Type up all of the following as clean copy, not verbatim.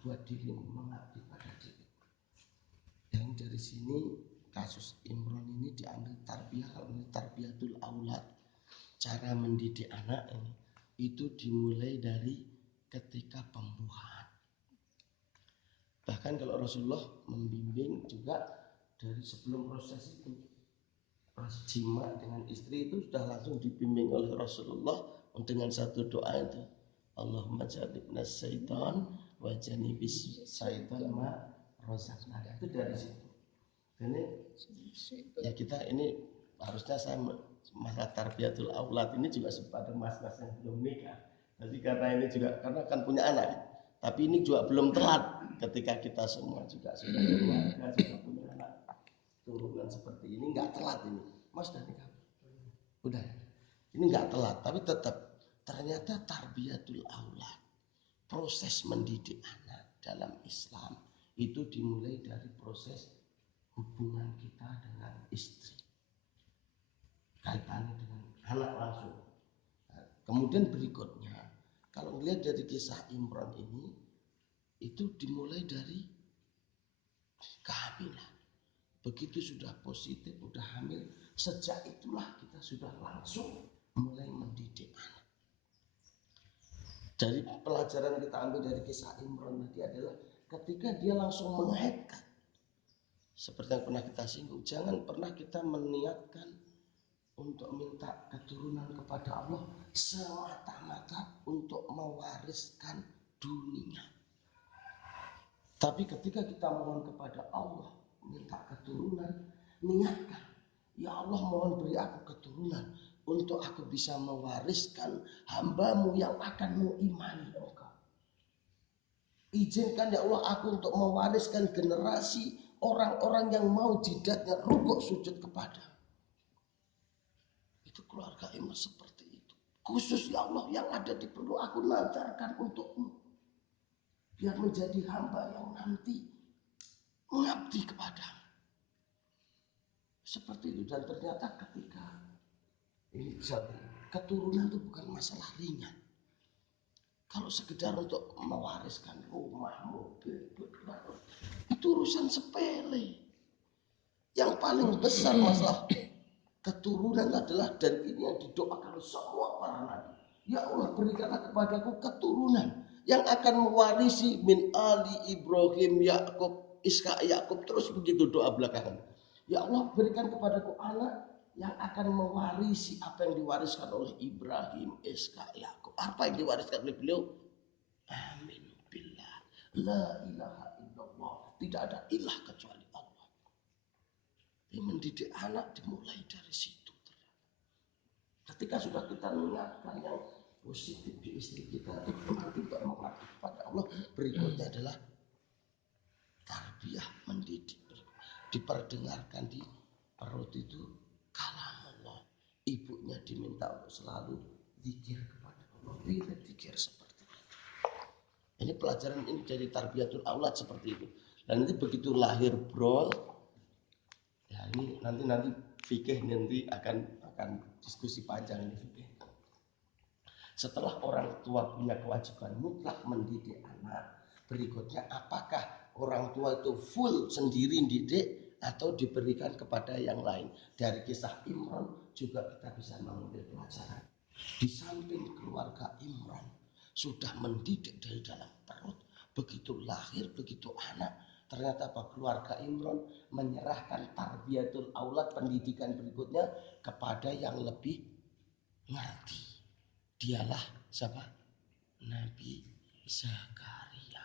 buat dirimu, mengabdi pada diri. Dan dari sini kasus Imron ini diambil tarbiyah, kalau ini tarbiyatul aulad, cara mendidik anak ini itu dimulai dari ketika pembuahan. Bahkan kalau Rasulullah membimbing juga dari sebelum proses itu, proses jima dengan istri itu sudah langsung dibimbing oleh Rasulullah dengan satu doa itu, Allahumma jannibna syaitan wa jannibis syaitan ma razaqtana. Itu dari situ. Ini ya kita ini harusnya saya masalah tarbiyatul aulad ini juga pada mas-mas yang belum nikah. Jadi karena ini juga karena kan punya anak, tapi ini juga belum telat ketika kita semua juga sudah keluarga, sudah punya anak turunan seperti ini, nggak telat ini. Mas udah nikah? Udah. Ini nggak telat, tapi tetap ternyata tarbiyatul aulad, proses mendidik anak dalam Islam itu dimulai dari proses hubungan kita dengan istri, kaitannya dengan anak langsung. Nah, kemudian berikutnya, kalau melihat dari kisah Imran ini, itu dimulai dari kehamilan. Begitu sudah positif, sudah hamil, sejak itulah kita sudah langsung mulai mendidik anak. Dari pelajaran kita ambil dari kisah Imran tadi adalah ketika dia langsung menghaidkan, seperti yang pernah kita singgung, jangan pernah kita meniatkan untuk minta keturunan kepada Allah semata-mata untuk mewariskan dunia. Tapi ketika kita mohon kepada Allah minta keturunan, niatkan, ya Allah mohon beri aku keturunan untuk aku bisa mewariskan hamba-Mu yang akan mengimani Engkau. Izinkan ya Allah aku untuk mewariskan generasi orang-orang yang mau jidatnya rukuk sujud kepada. Itu keluarga Imran seperti itu. Khusus ya Allah yang ada di perlu aku lancarkan untukmu, biar menjadi hamba yang nanti mengabdi kepadamu. Seperti itu. Dan ternyata ketika ini keturunan itu bukan masalah ringan. Kalau sekedar untuk mewariskan rumah, mobil, itu urusan sepele. Yang paling besar masalah keturunan adalah, dan ini yang didoakan oleh semua para nabi, ya Allah berikanlah kepadaku keturunan yang akan mewarisi min ali Ibrahim, Yakub, Ishak, Yakub, terus begitu doa belakangan. Ya Allah berikan kepadaku anak yang akan mewarisi apa yang diwariskan oleh Ibrahim, Ishak, Yakub. Apa yang diwariskan oleh beliau? Amin billah, la ilaha illallah, tidak ada ilah kecuali Allah. Ini mendidik anak dimulai dari situ. Ketika sudah kita niatkan yang positif di istri kita, itu nanti untuk mengabdi kepada Allah. Berikutnya adalah tarbiyah, mendidik. Diperdengarkan di perut itu kalam Allah. Ibunya diminta untuk selalu zikir kepada Allah. Zikir seperti itu. Ini pelajaran ini jadi tarbiyatul aulad seperti itu. Dan ini begitu lahir bro, ya ini nanti fikih nanti akan diskusi panjang ini fikih. Setelah orang tua punya kewajiban mutlak mendidik anak, berikutnya apakah orang tua itu full sendiri didik atau diberikan kepada yang lain? Dari kisah Imran juga kita bisa mengambil pelajaran. Di samping keluarga Imran sudah mendidik dari dalam perut, begitu lahir, begitu anak, ternyata keluarga Imran menyerahkan tarbiyatul aulad, pendidikan berikutnya kepada yang lebih ngerti. Dialah siapa? Nabi Zakaria.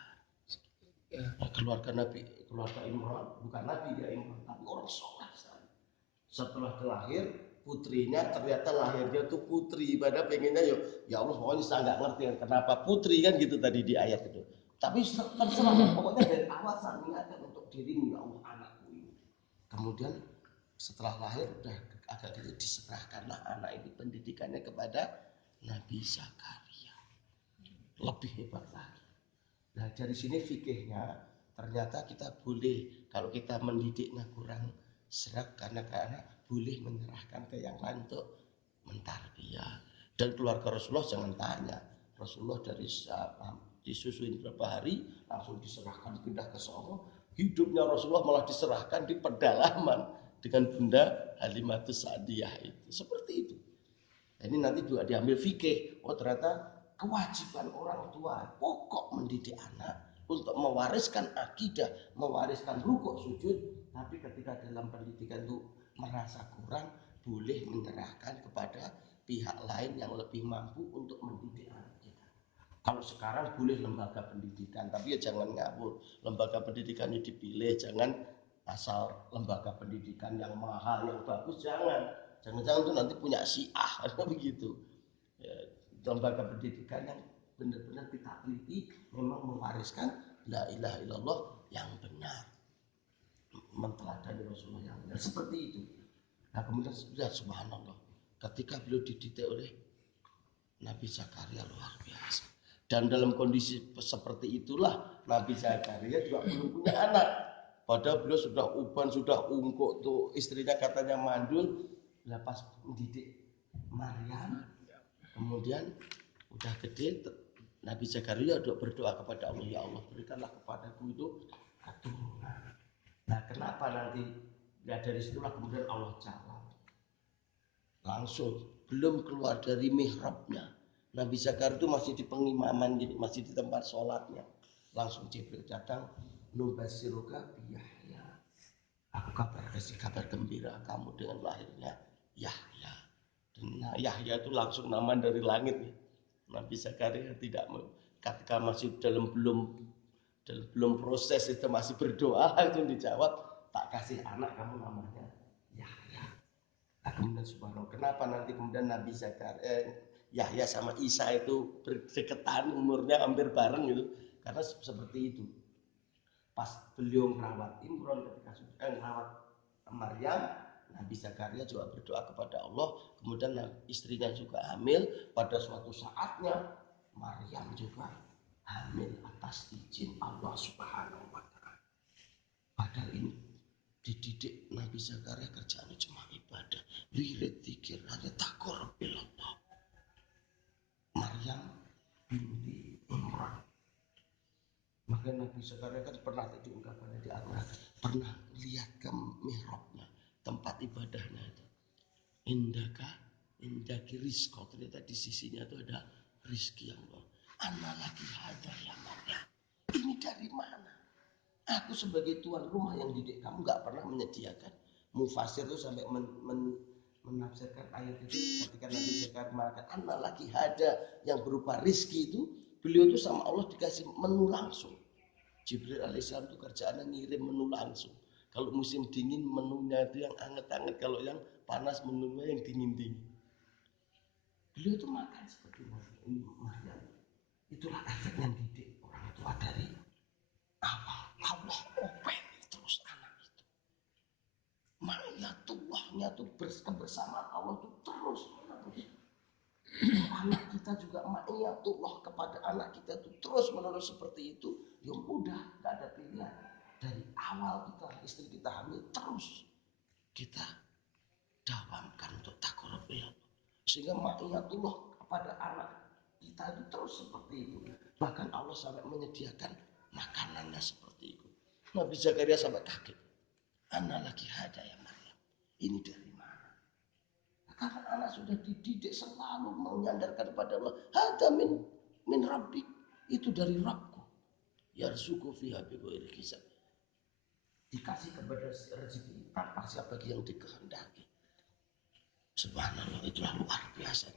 Keluarga Imran, bukan Nabi ya Imran, tapi orang soleh. Setelah terlahir putrinya, ternyata lahirnya tuh putri. Pada pengennya ya Allah pokoknya saya nggak ngerti kenapa putri kan gitu tadi di ayat itu. Tapi terserah, pokoknya dari awal saya niatkan untuk dirimu ya Allah anakku ini. Kemudian setelah lahir udah agak gitu diserahkanlah anak ini pendidikannya kepada Nabi Zakaria. Lebih hebat lagi. Nah dari sini fikihnya ternyata kita boleh, kalau kita mendidiknya kurang serak karena boleh menyerahkan ke yang lain untuk mentarbiyah. Dan keluarga Rasulullah jangan tanya Rasulullah dari disusuin berapa hari langsung diserahkan pindah ke Solo. Hidupnya Rasulullah malah diserahkan di pedalaman dengan Bunda Halimatus Sa'diyah itu. Seperti itu. Ini nanti juga diambil fikih. Oh ternyata kewajiban orang tua pokok mendidik anak untuk mewariskan akidah, mewariskan rukuk sujud. Tapi ketika dalam pendidikan itu merasa kurang, boleh menyerahkan kepada pihak lain yang lebih mampu untuk mendidik anak kita. Kalau sekarang boleh lembaga pendidikan, tapi ya jangan ngawur. Lembaga pendidikannya dipilih, jangan asal lembaga pendidikan yang mahal, yang bagus, jangan. Jangan-jangan itu nanti punya syiah, begitu. Ya, lembaga pendidikan yang benar-benar kita teliti memang mewariskan la ilaha illallah yang benar, menteladani Rasulullah yang benar, seperti itu. Nah kemudian sudah subhanallah, ketika beliau dididik oleh Nabi Zakaria luar biasa. Dan dalam kondisi seperti itulah Nabi Zakaria juga belum punya anak. Padahal beliau sudah uban, sudah ungkuk tuh, istrinya katanya mandul. Lepas mendidik Maryam, kemudian udah gede, Nabi Zakaria berdoa kepada Allah, ya Allah berikanlah kepadaku itu keturunan. Nah kenapa nanti? Ya dari situlah kemudian Allah jawab. Langsung belum keluar dari mihrabnya, Nabi Zakaria itu masih di pengimaman gitu, masih di tempat sholatnya. Langsung Jibril datang, nubasiruka biyahya. Aku kasih kabar gembira kamu dengan lahirnya Yahya. Dan Yahya itu langsung nama dari langit. Nabi Zakaria tidak ketika masih belum proses itu masih berdoa itu dijawab, tak kasih anak kamu namanya Yahya. Nah, kemudian subhanallah, kenapa nanti kemudian Nabi Zakaria Yahya sama Isa itu berdekatan umurnya hampir bareng gitu? Karena seperti itu. Pas beliau merawat Imron ketika sudah merawat Maryam, Nabi Zakaria juga berdoa kepada Allah. Kemudian istrinya juga hamil. Pada suatu saatnya Maryam juga hamil atas izin Allah Subhanahu wa taala. Padahal ini dididik Nabi Zakaria kerjaannya cuma ibadah, wirid, zikir, hanya takor bilallah. Maryam binti Imran. Maka Nabi Zakaria kan pernah diungkapkan di Al-Quran, pernah lihat ke mihrabnya, tempat ibadahnya itu. Indaki rizko, ternyata di sisinya itu ada rizki Allah. Ana lagi ada ya Maryam. Ini dari mana? Aku sebagai tuan rumah yang didik kamu gak pernah menyediakan. Mufasir itu sampai menafsirkan ayat itu ketika Nabi Zakaria mengatakan ana lagi ada yang berupa rizki itu, beliau itu sama Allah dikasih menu langsung. Jibril alaihissalam itu kerjaannya ngirim menu langsung. Kalau musim dingin menunya itu yang anget-anget, kalau yang panas menunya yang dingin-dingin. Beliau itu makan seperti ini Maryam. Itulah efek yang didik orang tua dari awal. Allah open terus anak itu. Ma'iyatullahnya tuh kebersamaan Allah tuh terus. Anak kita juga ma'iyatullah kepada anak kita tuh terus menerus seperti itu. Ya udah, gak ada pilihan. Dari awal kita, istri kita hamil, terus kita dawamkan untuk takarrub ya Allah. Sehingga ma'iyatullah kepada anak kita itu terus seperti itu. Bahkan Allah sampai menyediakan makanannya seperti itu. Nabi Zakaria sampai kaget. Anak lagi ada ya Maryam. Ini dari mana? Karena anak sudah dididik selalu menyandarkan kepada Allah. Hada min rabbik. Itu dari Rabbku. Yarzuqu fiha bighairi hisab. Dikasih kepada rezeki tanpa siapa yang dikehendaki. Subhanallah, itulah luar biasa.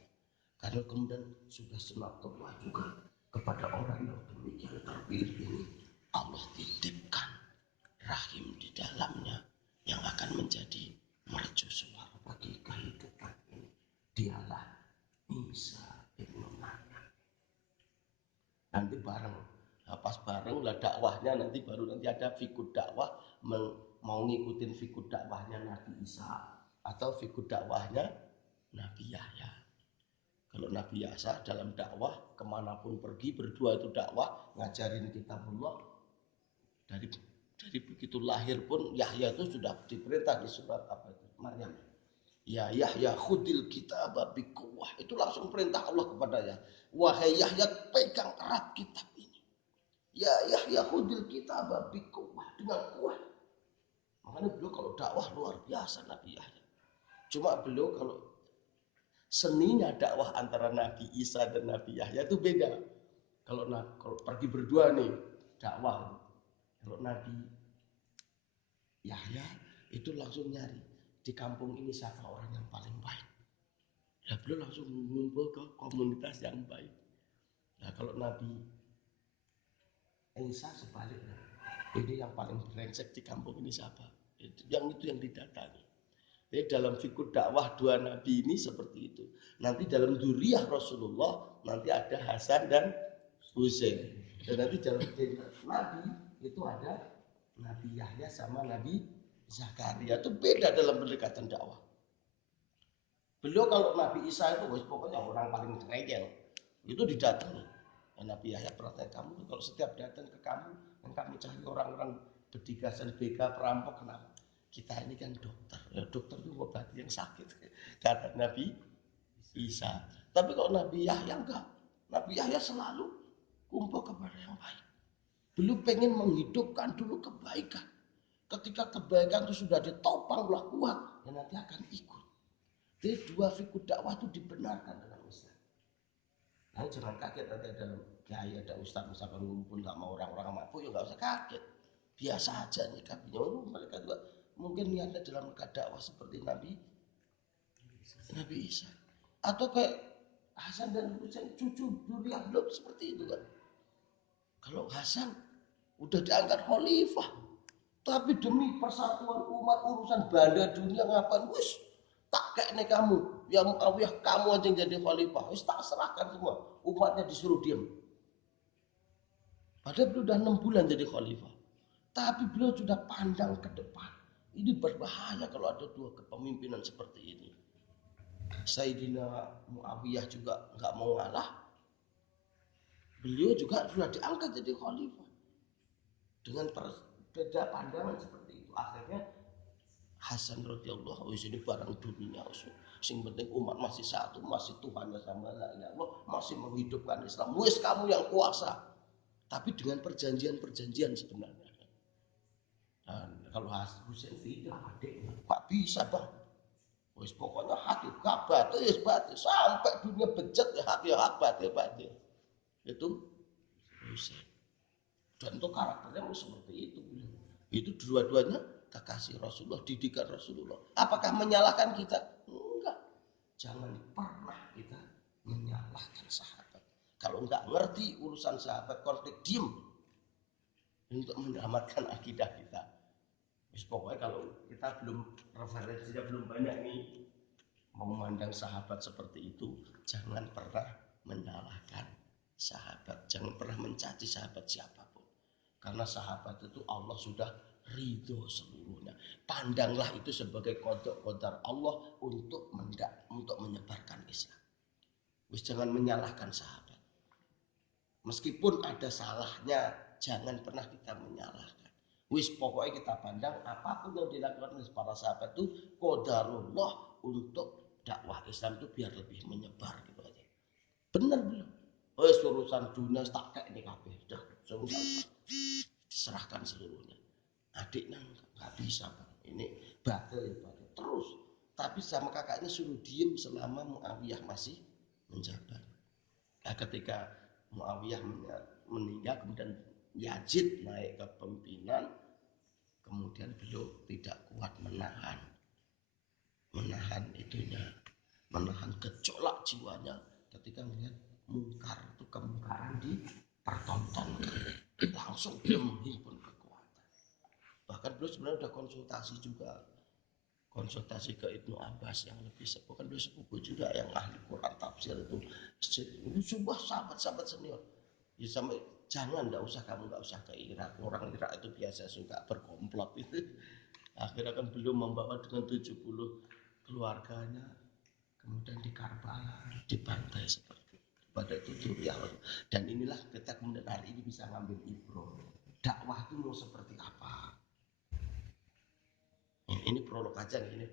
Karena kemudian sudah sunatullah juga kepada orang yang demikian terpilih ini, Allah titipkan rahim di dalamnya yang akan menjadi mercusuar bagi kehidupan ini. Dialah Isa ibnu Maryam. Nanti bareng, pas bareng lah dakwahnya, nanti baru nanti ada fikud dakwah, mau ngikutin fikud dakwahnya Nabi Isa atau fikud dakwahnya Nabi Yahya. Kalau Nabi Yahya dalam dakwah kemanapun pergi berdua itu dakwah, ngajarin kitabullah. Dari begitu lahir pun Yahya itu sudah diperintah di surat apa itu Maryam. Ya Yahya khudil kitab biquwwah. Itu langsung perintah Allah kepada Yahya. Wahai Yahya, pegang erat kitab ini. Ya Yahya khudil kitab biquwwah, dengan kuat. Makanya beliau kalau dakwah luar biasa Nabi Yahya. Cuma beliau kalau seninya dakwah antara Nabi Isa dan Nabi Yahya itu beda. Kalau pergi berdua nih dakwah, kalau Nabi Yahya itu langsung nyari di kampung ini siapa orang yang paling baik. Ya beliau langsung mengumpul ke komunitas yang baik. Nah kalau Nabi Isa sebaliknya, ini yang paling brengsek di kampung ini siapa? Itu yang didatangi. Jadi dalam fikih dakwah dua nabi ini seperti itu. Nanti dalam dzurriyyah Rasulullah nanti ada Hasan dan Husain. Dan nanti dalam nabi itu ada Nabi Yahya sama Nabi Zakaria. Itu beda dalam pendekatan dakwah. Beliau kalau Nabi Isa itu pokoknya orang paling keren. Itu didatangi. Nabi Yahya pernah tanya, kamu tuh kalau setiap datang ke kamu yang kamu cari orang-orang berdigasan begal perampok, kenapa? Kita ini kan dokter. Ya, dokter itu obati yang sakit. Kata Nabi Isa. Tapi kalau Nabi Yahya enggak. Nabi Yahya selalu kumpul kepada yang baik. Beliau pengen menghidupkan dulu kebaikan. Ketika kebaikan itu sudah ditopang ulah kuat, ya nanti akan ikut. Jadi dua fikih dakwah itu dibenarkan dalam Islam. Nah, jangan kaget nanti ada kiai, ada ustaz misalkan ngumpul sama orang-orang mabuk, ya nggak usah kaget. Biasa aja nih kabinya. Mereka juga mungkin niatnya dalam dakwah seperti Nabi Isa. Atau kayak Hasan dan Husain cucu Dzurriyyah belum seperti itu kan. Kalau Hasan udah diangkat khalifah, tapi demi persatuan umat urusan banda dunia ngapain? Wis tak kayak nih kamu, ya Muawiyah kamu aja yang jadi khalifah. Wis tak serahkan semua, umatnya disuruh diam. Padahal beliau sudah 6 bulan jadi khalifah. Tapi beliau sudah pandang ke depan. Ini berbahaya kalau ada dua kepemimpinan seperti ini. Sayyidina Muawiyah juga nggak mau ngalah. Beliau juga sudah diangkat jadi khalifah. Dengan beda pandangan seperti itu. Akhirnya Hasan radhiyallahu anhu ini barang dunia. Sing penting umat masih satu, masih Tuhannya sama la ilaha illallah, masih menghidupkan Islam. Wes kamu yang kuasa. Tapi dengan perjanjian-perjanjian sebenarnya. Dan kalau Husain tidak adiknya, nggak bisa bang. Wes pokoknya hati gak batil sampai dunia bejat ya hati batil. Itu Husain. Dan itu karakternya seperti itu. Itu dua-duanya kekasih Rasulullah, didikan Rasulullah. Apakah menyalahkan kita? Enggak. Jangan pernah kita menyalahkan sahabat. Kalau enggak ngerti urusan sahabat, konflik diem untuk menyelamatkan akidah kita. Pokoknya kalau kita belum referensinya belum banyak nih memandang sahabat seperti itu, jangan pernah menyalahkan sahabat, jangan pernah mencaci sahabat siapapun. Karena sahabat itu Allah sudah ridho seluruhnya. Pandanglah itu sebagai qada Allah untuk menyebarkan Islam. Wis jangan menyalahkan sahabat. Meskipun ada salahnya, jangan pernah kita menyalahkan. Wis pokoknya kita pandang apapun yang dilakukan oleh para sahabat itu qadarullah untuk dakwah Islam itu biar lebih menyebar gitu aja. Benar belum? Wis urusan dunia tak kayak ini kabeh dah diserahkan seluruhnya. Adiknya nggak bisa bang. Ini batil ya batil terus. Tapi sama kakaknya suruh diem selama Muawiyah masih menjabat. Nah, ketika Muawiyah meninggal kemudian Yazid naik ke pimpinan, kemudian beliau tidak kuat menahan gejolak jiwanya ketika melihat mungkar itu kemungkaran dipertontonkan, langsung beliau menghimpun kekuatan. Bahkan beliau sebenarnya sudah konsultasi ke Ibnu Abbas yang lebih sepuh, kan beliau sepupu juga yang ahli Quran tafsir itu sebuah sahabat senior. Ya sampai jangan nggak usah ke Irak, orang Irak itu biasa suka berkomplot itu. Akhirnya kan beliau membawa dengan 70 keluarganya, kemudian di Karbala dibantai seperti itu. Pada itu Dzurriyyah. Dan inilah kita kemudian hari ini bisa ngambil ibrah. Dakwah itu mau seperti apa? Ini prolog aja nih, ini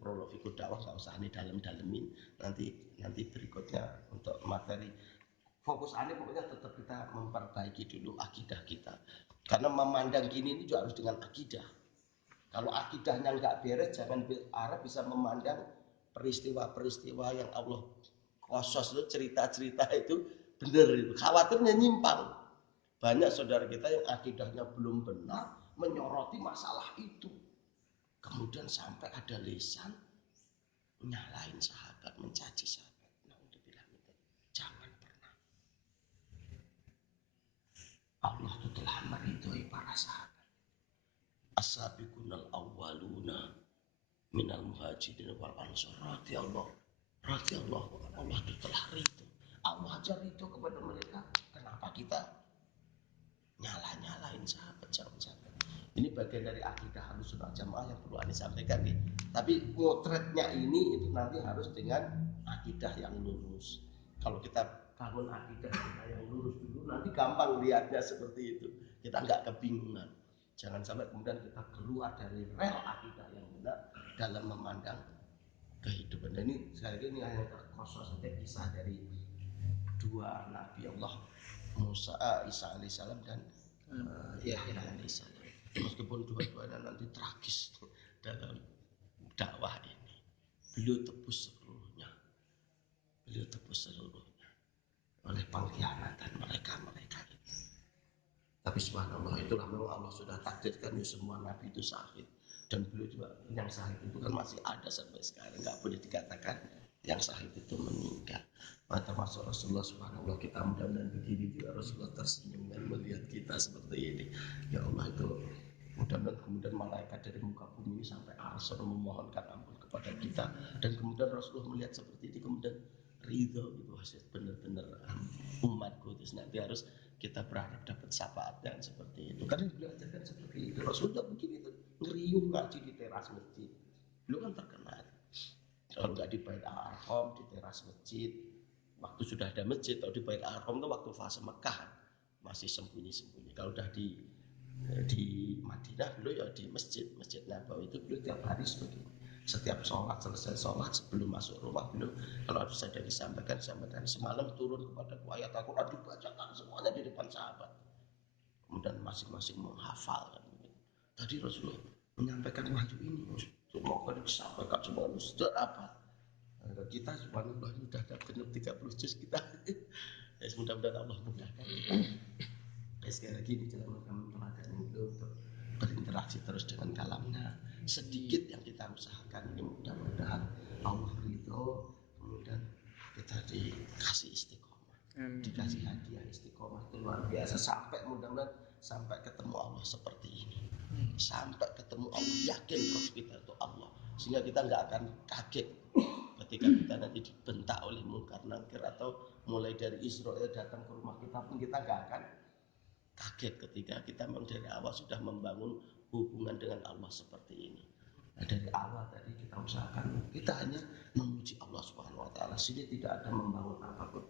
prolog fikih dakwah, nggak usah ini dalam-dalemin. Nanti berikutnya untuk materi fokus aneh pokoknya tetap kita memperbaiki dulu akidah kita. Karena memandang gini ini juga harus dengan akidah. Kalau akidahnya nggak beres, jangan Arab bisa memandang peristiwa-peristiwa yang Allah khusus itu, cerita-cerita itu benar itu. Khawatirnya nyimpang. Banyak saudara kita yang akidahnya belum benar menyoroti masalah itu. Kemudian sampai ada lisan nyalain sahabat, mencaci sahabat. Naudzubillah min dzalik. Jangan pernah. Allah itu telah meridhoi para sahabat. As-sabiqunal awwaluna minal muhajirin wal ansor radhiyallahu Allah itu telah ridho. Allah aja ridho kepada mereka. Kenapa kita nyalain sahabat? Jangan. Ini bagian dari akidah Ahlussunnah Jamaah yang perlu Anda sampaikan nih. Tapi motretnya ini itu nanti harus dengan akidah yang lurus. Kalau kita bangun akidah kita yang lurus dulu, nanti gampang lihatnya seperti itu. Kita nggak kebingungan. Jangan sampai kemudian kita keluar dari rel akidah yang benar dalam memandang kehidupan. Dan ini sekali lagi ini hanya terkhusus saja kisah dari dua Nabi Allah, Musa, Isa alaihissalam dan Yahya alaihissalam. Meskipun dua-duanya nanti tragis dalam dakwah ini, beliau tebus seluruhnya oleh pengkhianatan mereka itu. Tapi subhanallah, itulah memang Allah sudah takdirkan ya, semua nabi itu syahid. Dan beliau juga yang syahid itu kan masih ada sampai sekarang, nggak boleh dikatakan yang syahid itu meninggal. Termasuk Rasulullah subhanallah, kita mudah-mudahan begini juga Rasulullah tersenyum dan melihat kita seperti ini. Ya Allah, itu mudah-mudahan kemudian malaikat dari muka bumi ini sampai arsy memohonkan ampun kepada kita, dan kemudian Rasulullah melihat seperti ini kemudian ridho gitu, hasil benar-benar umatku itu nanti harus kita berharap dapat syafaat yang seperti itu. Karena beliau ajarkan seperti itu. Rasulullah begini tuh, ngeriung ngaji di teras masjid. Beliau kan terkenal. Kalau nggak di Bait Al-Arqam, di teras masjid. Waktu sudah ada masjid, atau di Bait Al-Arqam itu waktu fase Mekah masih sembunyi-sembunyi. Kalau udah di Madinah, beliau ya di masjid Nabawi itu beliau tiap hari seperti ini. Setiap selesai sholat sebelum masuk rumah beliau, kalau harus ada disampaikan semalam turun kepada ayat Al-Quran dibacakan semuanya di depan sahabat. Kemudian masing-masing menghafal kan. Tadi Rasulullah menyampaikan wahyu ini, semoga disampaikan semua sejak apa? Kita subhanallah sudah genap 30 juz kita. Ya, mudah-mudahan Allah mudahkan. Sekali lagi di dalam kami meneladani beliau untuk berinteraksi terus dengan kalamnya. Sedikit yang kita usahakan ini mudah-mudahan Allah ridho, kemudian kita dikasih istiqomah, dikasih hadiah istiqomah itu luar biasa, sampai mudah-mudahan sampai ketemu Allah seperti ini, sampai ketemu Allah, yakin terus kita itu Allah, sehingga kita nggak akan kaget ketika kita nanti dibentak oleh mungkar nakir, atau mulai dari Israel datang ke rumah kita pun kita nggak akan kaget ketika kita memang dari awal sudah membangun hubungan dengan Allah seperti ini. Nah, dari awal tadi kita usahakan kita hanya memuji Allah Subhanahu wa taala, sini tidak ada membangun apapun.